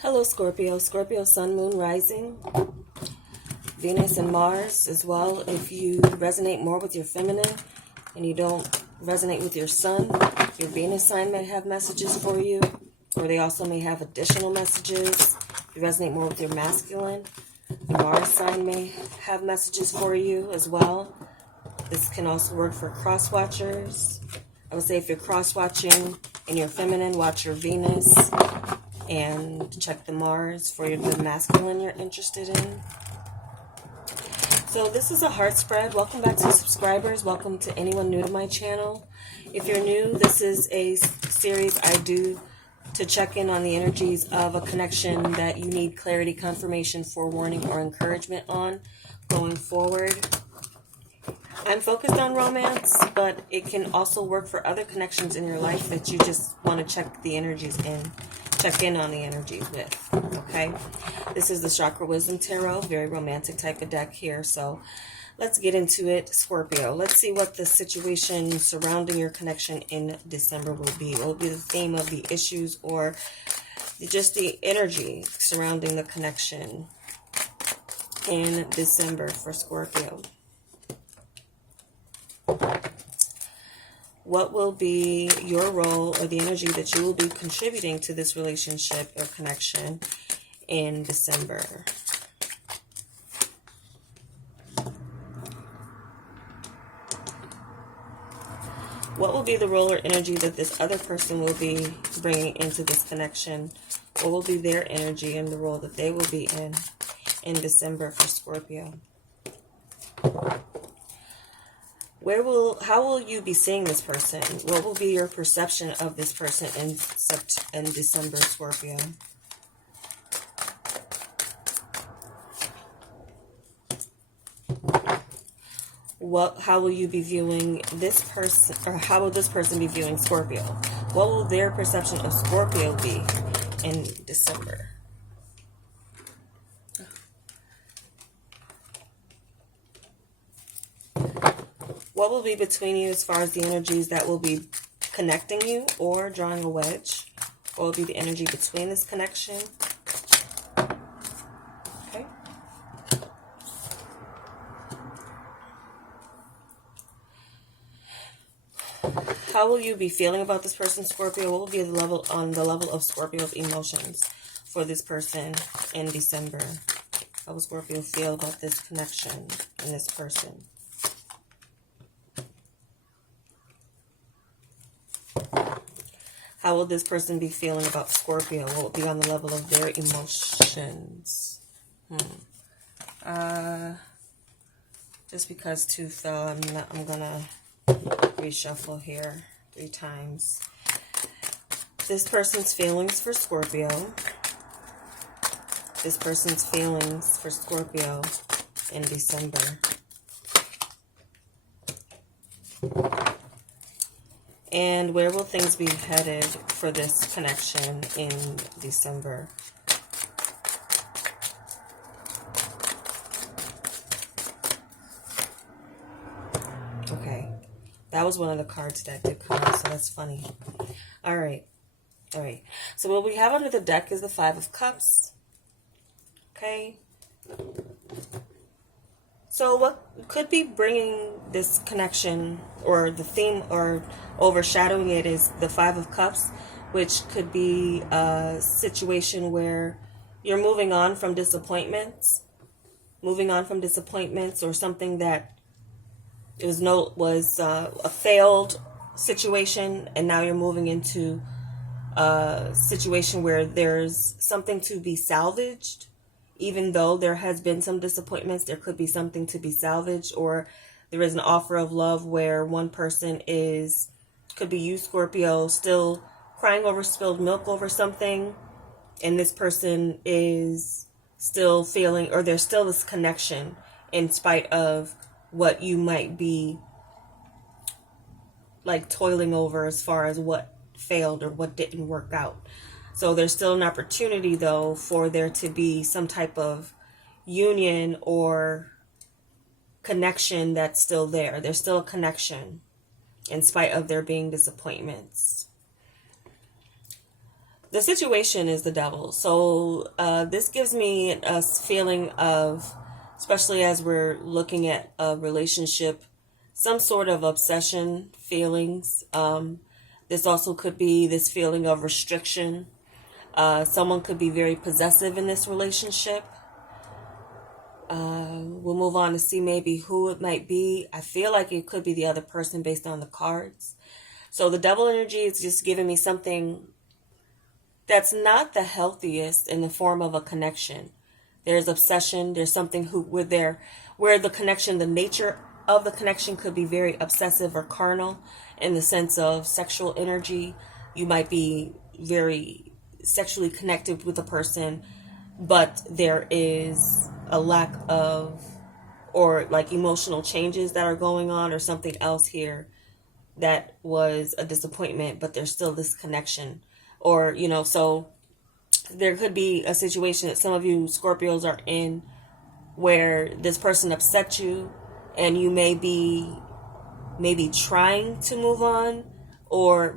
Hello, Scorpio. Scorpio, Sun, Moon, Rising, Venus, and Mars as well. If you resonate more with your feminine and you don't resonate with your Sun, your Venus sign may have messages for you, or they also may have additional messages. If you resonate more with your masculine, the Mars sign may have messages for you as well. This can also work for cross-watchers. I would say if you're cross-watching in your feminine, watch your Venus and check the Mars for the masculine you're interested in. So this is a heart spread. Welcome back to subscribers. Welcome to anyone new to my channel. If you're new, this is a series I do to check in on the energies of a connection that you need clarity, confirmation, forewarning, or encouragement on going forward. I'm focused on romance, but it can also work for other connections in your life that you just want to check the energies in. Check in on the energies with, okay? This is the Chakra Wisdom Tarot, very romantic type of deck here. So let's get into it, Scorpio. Let's see what the situation surrounding your connection in December will be. What will be the theme of the issues or just the energy surrounding the connection in December for Scorpio? What will be your role or the energy that you will be contributing to this relationship or connection in December? What will be the role or energy that this other person will be bringing into this connection? What will be their energy and the role that they will be in December for Scorpio? How will you be seeing this person? What will be your perception of this person in December, Scorpio? How will you be viewing this person, or how will this person be viewing Scorpio? What will their perception of Scorpio be in December? What will be between you as far as the energies that will be connecting you or drawing a wedge? What will be the energy between this connection? Okay. How will you be feeling about this person, Scorpio? What will be the level of Scorpio's emotions for this person in December? How will Scorpio feel about this connection and this person? How will this person be feeling about Scorpio? What will be on the level of their emotions? Just because two fell, I'm gonna reshuffle here 3 times. This person's feelings for Scorpio. This person's feelings for Scorpio in December. And where will things be headed for this connection in December? Okay. That was one of the cards that did come out, so that's funny. All right. So what we have under the deck is the 5 of Cups. Okay. So what could be bringing this connection or the theme or overshadowing it is the 5 of Cups, which could be a situation where you're moving on from disappointments or something that was a failed situation, and now you're moving into a situation where there's something to be salvaged. Even though there has been some disappointments, there could be something to be salvaged, or there is an offer of love where one person could be you, Scorpio, still crying over spilled milk over something, and this person is still feeling, or there's still this connection in spite of what you might be like toiling over as far as what failed or what didn't work out. So there's still an opportunity, though, for there to be some type of union or connection that's still there. There's still a connection in spite of there being disappointments. the situation is the devil. So this gives me a feeling of, especially as we're looking at a relationship, some sort of obsession feelings. This also could be this feeling of restriction. Someone could be very possessive in this relationship. We'll move on to see maybe who it might be. I feel like it could be the other person based on the cards. So the devil energy is just giving me something that's not the healthiest in the form of a connection. There's obsession. There's something where the connection, the nature of the connection could be very obsessive or carnal in the sense of sexual energy. You might be very sexually connected with a person, but there is a lack of, or like emotional changes that are going on, or something else here that was a disappointment, but there's still this connection. Or, so there could be a situation that some of you Scorpios are in where this person upset you and you may be maybe trying to move on,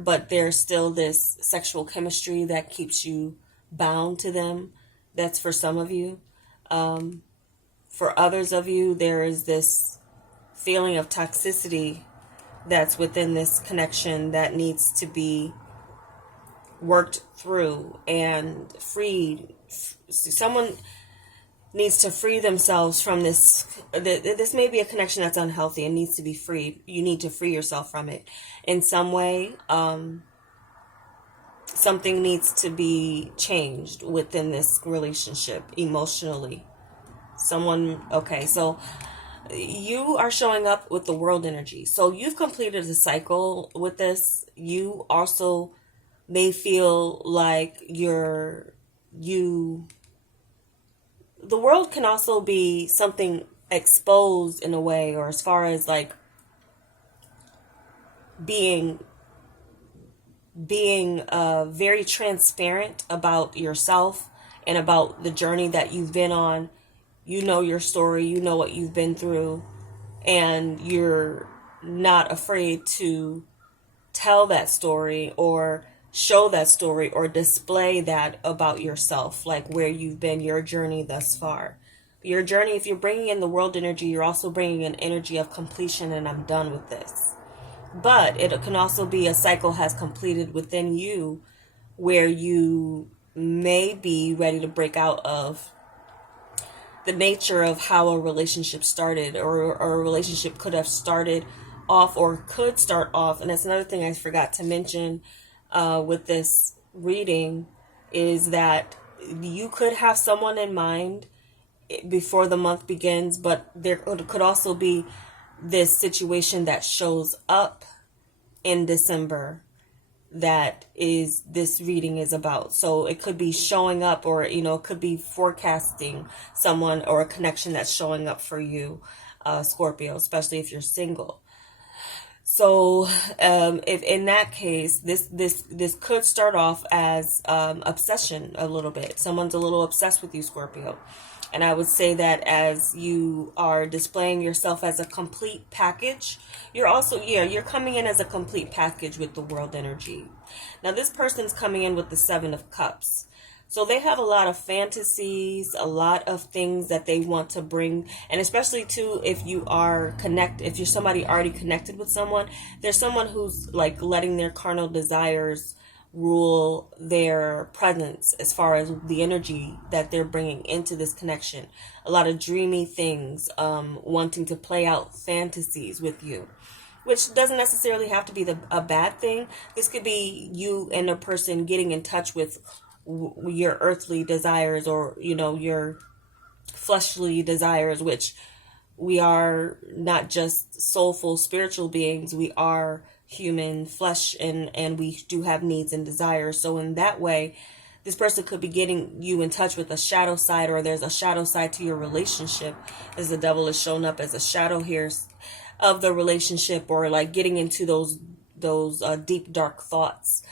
but there's still this sexual chemistry that keeps you bound to them. That's for some of you. For others of you, there is this feeling of toxicity that's within this connection that needs to be worked through and freed. Someone needs to free themselves from this. This may be a connection that's unhealthy and needs to be freed. You need to free yourself from it in some way. Something needs to be changed within this relationship emotionally. Okay, so you are showing up with the world energy. So you've completed a cycle with this. You also may feel like the world can also be something exposed in a way, or as far as like being very transparent about yourself and about the journey that you've been on. You know your story, you know what you've been through, and you're not afraid to tell that story or show that story or display that about yourself, like where you've been, your journey thus far. Your journey, if you're bringing in the world energy, you're also bringing an energy of completion, and I'm done with this. But it can also be a cycle has completed within you where you may be ready to break out of the nature of how a relationship started, or a relationship could have started off or could start off. And that's another thing I forgot to mention with this reading, is that you could have someone in mind before the month begins, but there could also be this situation that shows up in December that is this reading is about. So it could be showing up, or it could be forecasting someone or a connection that's showing up for you, Scorpio, especially if you're single. So if in that case, this could start off as obsession a little bit. Someone's a little obsessed with you, Scorpio. And I would say that as you are displaying yourself as a complete package, you're also, you're coming in as a complete package with the world energy. Now, this person's coming in with the 7 of Cups. So they have a lot of fantasies, a lot of things that they want to bring. And especially too, if you're somebody already connected with someone, there's someone who's like letting their carnal desires rule their presence as far as the energy that they're bringing into this connection. A lot of dreamy things, wanting to play out fantasies with you, which doesn't necessarily have to be a bad thing. This could be you and a person getting in touch with your earthly desires, or your fleshly desires, which we are not just soulful spiritual beings, we are human flesh, and we do have needs and desires. So in that way, this person could be getting you in touch with a shadow side, or there's a shadow side to your relationship, as the devil is shown up as a shadow here of the relationship, or like getting into those deep dark thoughts,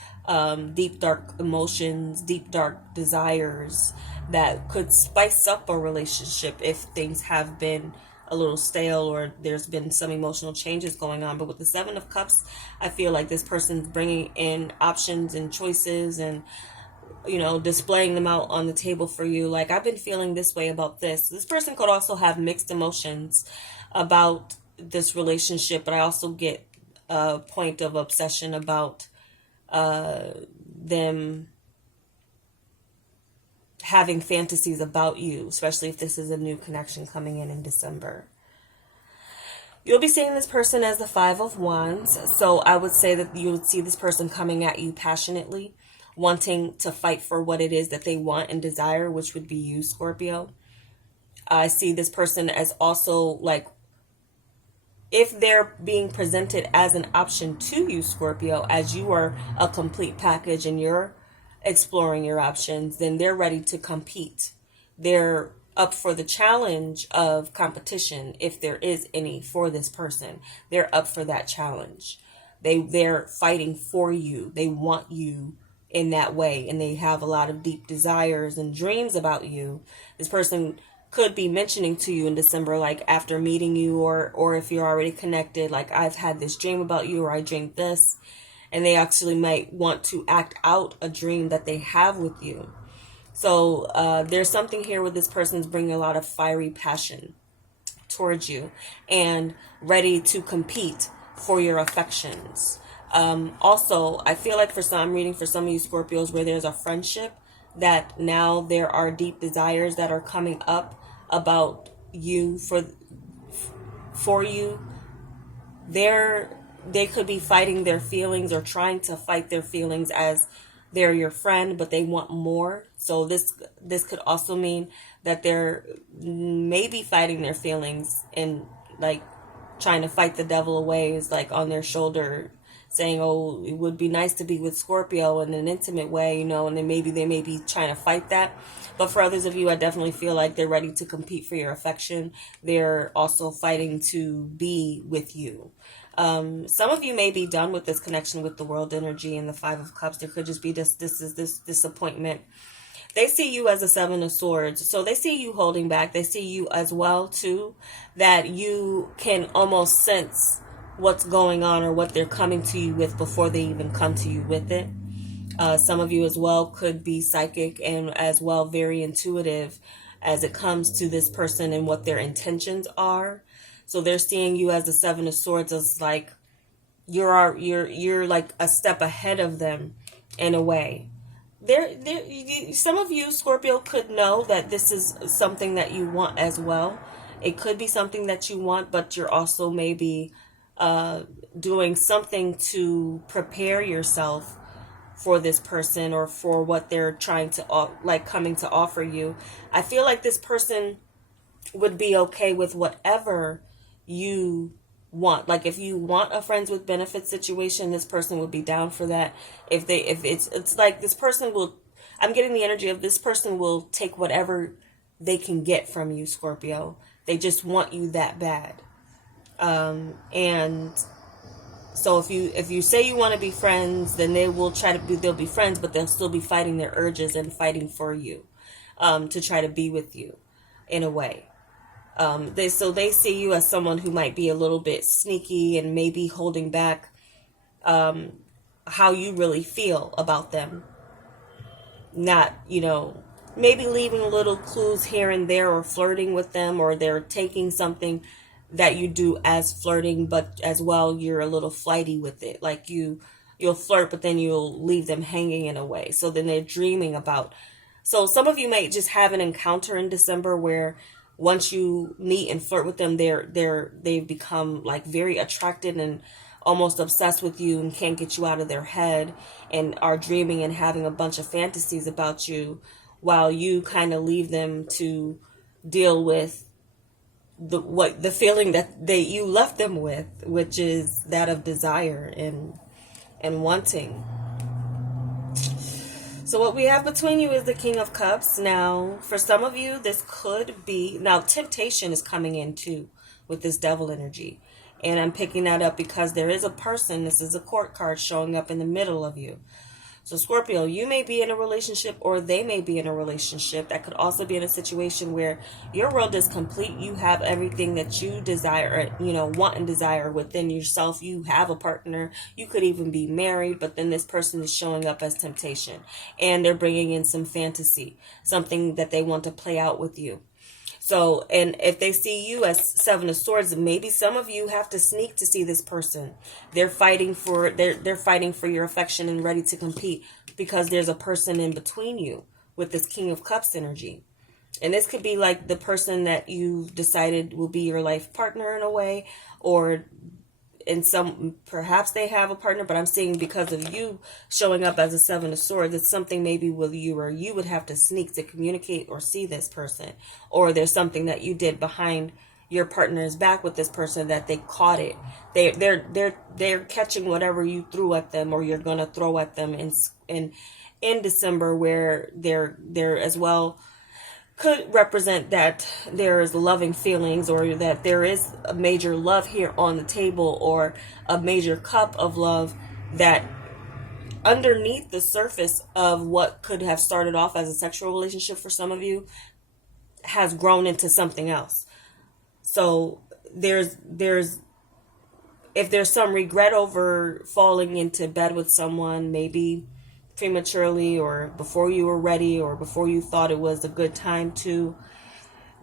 deep dark emotions, deep dark desires that could spice up a relationship if things have been a little stale, or there's been some emotional changes going on. But with the 7 of Cups, I feel like this person's bringing in options and choices and displaying them out on the table for you. Like, I've been feeling this way about this. This person could also have mixed emotions about this relationship, but I also get a point of obsession about them having fantasies about you, especially if this is a new connection coming in December. You'll be seeing this person as the Five of Wands. So I would say that you would see this person coming at you passionately, wanting to fight for what it is that they want and desire, which would be you, Scorpio. I see this person as also, like, if they're being presented as an option to you, Scorpio, as you are a complete package and you're exploring your options, then they're ready to compete. They're up for the challenge of competition, if there is any for this person. They're up for that challenge. They're fighting for you. They want you in that way, and they have a lot of deep desires and dreams about you. This person could be mentioning to you in December, like after meeting you, or if you're already connected, like, I've had this dream about you, or I dreamed this, and they actually might want to act out a dream that they have with you. So there's something here where this person's bringing a lot of fiery passion towards you and ready to compete for your affections. Also, I feel like I'm reading for some of you Scorpios where there's a friendship that now there are deep desires that are coming up about you for you. They could be fighting their feelings or trying to fight their feelings as they're your friend, but they want more. So this could also mean that they're maybe fighting their feelings and, like, trying to fight the devil away, is like on their shoulder, saying, oh, it would be nice to be with Scorpio in an intimate way, and then maybe they may be trying to fight that. But for others of you, I definitely feel like they're ready to compete for your affection. They're also fighting to be with you. Some of you may be done with this connection with the world energy and the Five of Cups. There could just be this disappointment. They see you as a Seven of Swords. So they see you holding back. They see you as well, too, that you can almost sense what's going on or what they're coming to you with before they even come to you with it. Some of you as well could be psychic and as well very intuitive as it comes to this person and what their intentions are. So they're seeing you as the Seven of Swords as like you're like a step ahead of them in a way. Some of you, Scorpio, could know that this is something that you want as well. It could be something that you want, but you're also maybe doing something to prepare yourself for this person or for what they're trying to, like, coming to offer you. I feel like this person would be okay with whatever you want. Like, if you want a friends with benefits situation, this person would be down for that. If it's like this person will, I'm getting the energy of this person will take whatever they can get from you, Scorpio. They just want you that bad. And so if you say you want to be friends, then they'll be friends, but they'll still be fighting their urges and fighting for you, to try to be with you in a way. They see you as someone who might be a little bit sneaky and maybe holding back how you really feel about them. Not, maybe leaving little clues here and there, or flirting with them, or they're taking something that you do as flirting, but as well you're a little flighty with it. Like you'll flirt, but then you'll leave them hanging in a way. So then they're dreaming about. So some of you may just have an encounter in December where once you meet and flirt with them, they've become like very attracted and almost obsessed with you and can't get you out of their head and are dreaming and having a bunch of fantasies about you, while you kind of leave them to deal with the feeling that you left them with, which is that of desire and wanting. So what we have between you is the King of Cups. Now, for some of you, this could be, now temptation is coming in too with this devil energy. And I'm picking that up because there is a person, this is a court card, showing up in the middle of you. So Scorpio, you may be in a relationship or they may be in a relationship. That could also be in a situation where your world is complete. You have everything that you desire, want and desire within yourself. You have a partner. You could even be married, but then this person is showing up as temptation and they're bringing in some fantasy, something that they want to play out with you. So, and if they see you as Seven of Swords, maybe some of you have to sneak to see this person. They're fighting for your affection and ready to compete because there's a person in between you with this King of Cups energy. And this could be like the person that you decided will be your life partner in a way, or perhaps they have a partner, but I'm seeing because of you showing up as a Seven of Swords, it's something maybe with you where you would have to sneak to communicate or see this person, or there's something that you did behind your partner's back with this person that they caught it. They're catching whatever you threw at them or you're gonna throw at them in December, where they're as well could represent that there is loving feelings, or that there is a major love here on the table, or a major cup of love that underneath the surface of what could have started off as a sexual relationship for some of you has grown into something else. So if there's some regret over falling into bed with someone, maybe prematurely or before you were ready or before you thought it was a good time to,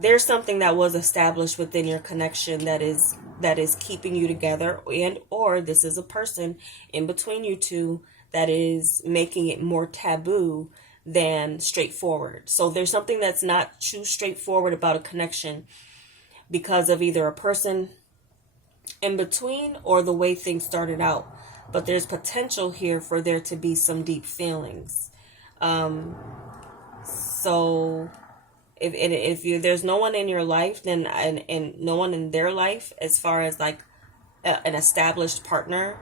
there's something that was established within your connection that is keeping you together, and or this is a person in between you two that is making it more taboo than straightforward. So there's something that's not too straightforward about a connection because of either a person in between or the way things started out. But there's potential here for there to be some deep feelings. So if there's no one in your life, then and no one in their life as far as like an established partner,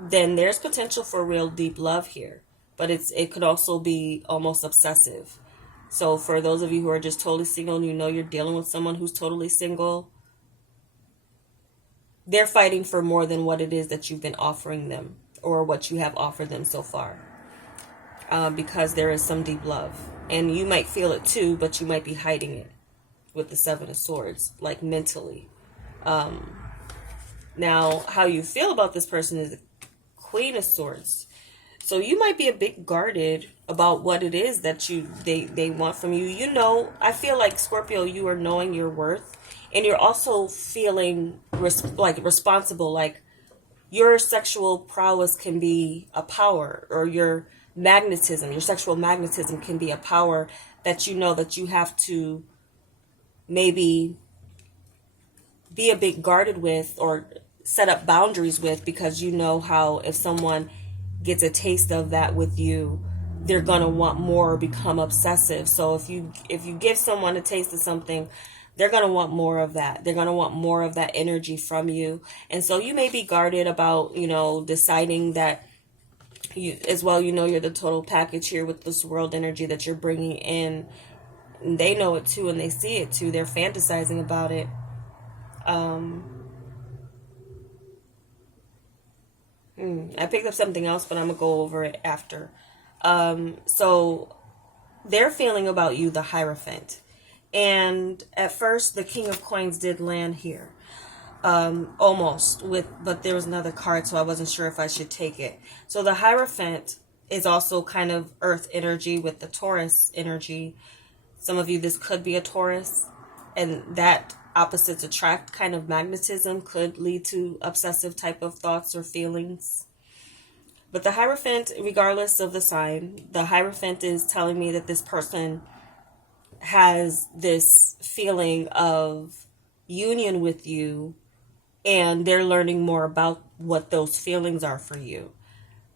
then there's potential for real deep love here. But it could also be almost obsessive. So for those of you who are just totally single and you're dealing with someone who's totally single, they're fighting for more than what it is that you've been offering them or what you have offered them so far, because there is some deep love. And you might feel it too, but you might be hiding it with the Seven of Swords, like mentally. Now, how you feel about this person is the Queen of Swords. So you might be a bit guarded about what it is that they want from you. I feel like Scorpio, you are knowing your worth. And you're also feeling responsible, like your sexual prowess can be a power, or your sexual magnetism can be a power that that you have to maybe be a bit guarded with or set up boundaries with, because how if someone gets a taste of that with you, they're going to want more or become obsessive. So if you give someone a taste of something, they're going to want more of that. They're going to want more of that energy from you. And so you may be guarded about, deciding that you're the total package here with this world energy that you're bringing in. And they know it too, and they see it too. They're fantasizing about it. I picked up something else, but I'm going to go over it after. So they're feeling about you the Hierophant. And at first, the King of Coins did land here, but there was another card, so I wasn't sure if I should take it. So the Hierophant is also kind of earth energy with the Taurus energy. Some of you, this could be a Taurus, and that opposites attract kind of magnetism could lead to obsessive type of thoughts or feelings. But the Hierophant, regardless of the sign, the Hierophant is telling me that this person has this feeling of union with you, and they're learning more about what those feelings are for you.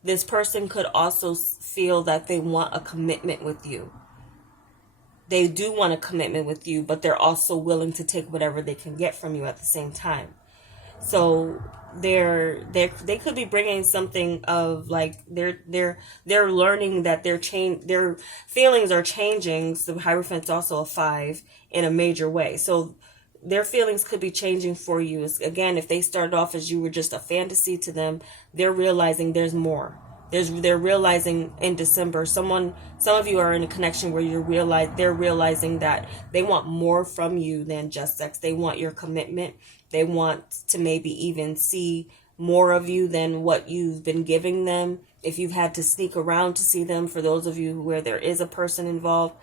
This person could also feel that they want a commitment with you. They do want a commitment with you, but they're also willing to take whatever they can get from you at the same time. So they could be bringing something of like they're learning that their feelings are changing. So Hierophant's also a 5 in a major way. So their feelings could be changing for you. Again, if they started off as you were just a fantasy to them, they're realizing there's more. They're realizing in December, some of you are in a connection where they're realizing that they want more from you than just sex. They want your commitment. They want to maybe even see more of you than what you've been giving them. If you've had to sneak around to see them, for those of you where there is a person involved,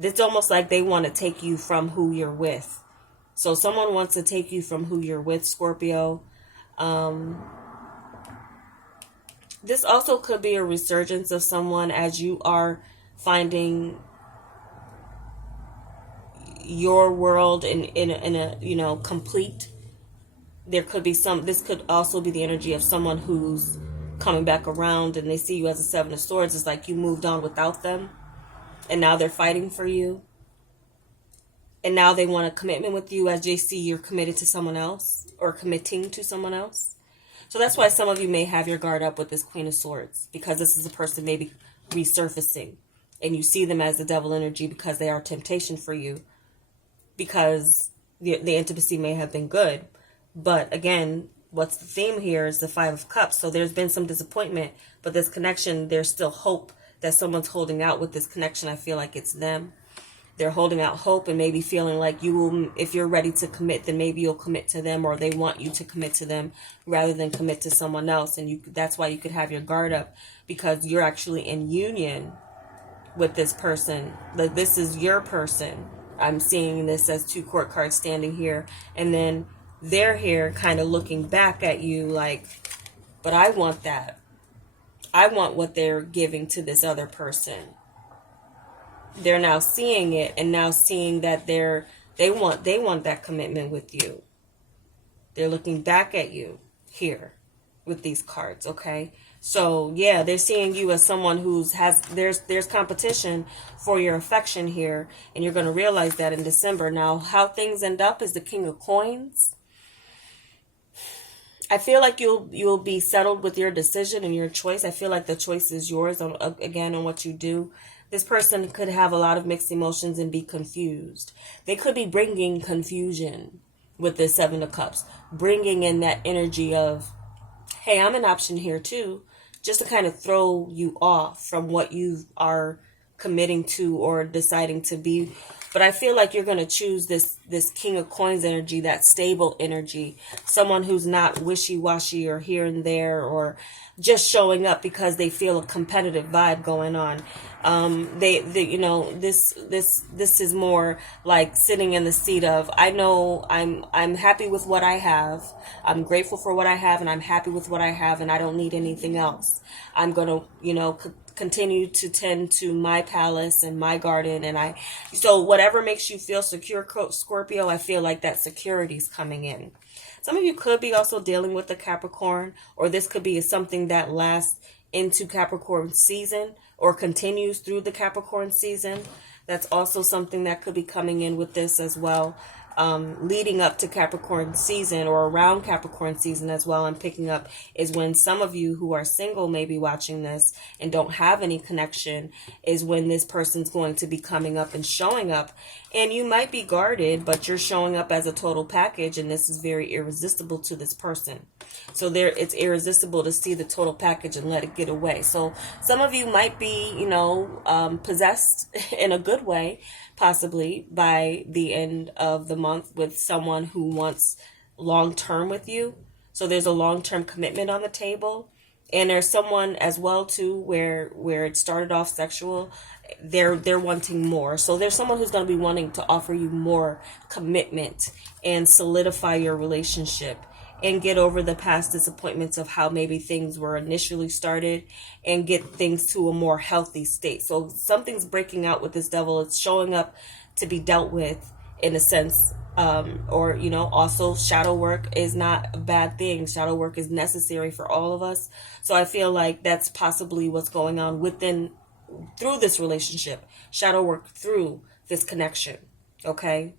it's almost like they want to take you from who you're with. So someone wants to take you from who you're with, Scorpio. This also could be a resurgence of someone as you are finding your world in a complete. There could be this could also be the energy of someone who's coming back around and they see you as a Seven of Swords. It's like you moved on without them and now they're fighting for you. And now they want a commitment with you as they see you're committed to someone else or committing to someone else. So that's why some of you may have your guard up with this Queen of Swords, because this is a person maybe resurfacing and you see them as the devil energy because they are temptation for you, because the intimacy may have been good. But again, what's the theme here is the Five of Cups. So there's been some disappointment, but this connection, there's still hope that someone's holding out with this connection. I feel like it's them. They're holding out hope and maybe feeling like you will, if you're ready to commit, then maybe you'll commit to them, or they want you to commit to them rather than commit to someone else. And that's why you could have your guard up, because you're actually in union with this person. Like, this is your person. I'm seeing this as two court cards standing here, and then they're here kind of looking back at you like, but I want that. I want what they're giving to this other person. They're now seeing it and now seeing that they want that commitment with you. They're looking back at you here with these cards, okay? So yeah, they're seeing you as someone there's competition for your affection here, and you're going to realize that in December. Now, how things end up is the King of Coins. I feel like you'll be settled with your decision and your choice. I feel like the choice is yours on what you do. This person could have a lot of mixed emotions and be confused. They could be bringing confusion with this Seven of Cups, bringing in that energy of, hey, I'm an option here too, just to kind of throw you off from what you are committing to or deciding to be. But I feel like you're going to choose this King of Coins energy, that stable energy, someone who's not wishy-washy or here and there, or just showing up because they feel a competitive vibe going on. This is more like sitting in the seat of, I know I'm happy with what I have. I'm grateful for what I have, and I'm happy with what I have, and I don't need anything else. I'm going to, continue to tend to my palace and my garden. So whatever makes you feel secure, Scorpio, I feel like that security is coming in. Some of you could be also dealing with a Capricorn, or this could be something that lasts into Capricorn season or continues through the Capricorn season. That's also something that could be coming in with this as well. Leading up to Capricorn season or around Capricorn season as well, I'm picking up, is when some of you who are single may be watching this and don't have any connection, is when this person's going to be coming up and showing up. And you might be guarded, but you're showing up as a total package, and this is very irresistible to this person. So it's irresistible to see the total package and let it get away. So some of you might be, possessed in a good way, possibly by the end of the month, with someone who wants long-term with you. So there's a long-term commitment on the table. And there's someone as well too where it started off sexual, they're wanting more. So there's someone who's going to be wanting to offer you more commitment and solidify your relationship and get over the past disappointments of how maybe things were initially started and get things to a more healthy state. So something's breaking out with this devil. It's showing up to be dealt with in a sense. Also shadow work is not a bad thing. Shadow work is necessary for all of us. So I feel like that's possibly what's going on through this relationship. Shadow work through this connection. Okay.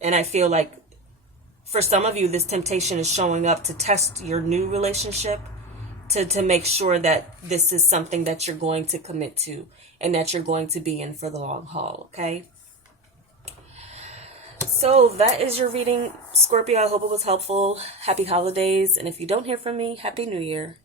And I feel like for some of you, this temptation is showing up to test your new relationship, to make sure that this is something that you're going to commit to and that you're going to be in for the long haul. Okay. So that is your reading, Scorpio. I hope it was helpful. Happy holidays. And if you don't hear from me, Happy New Year.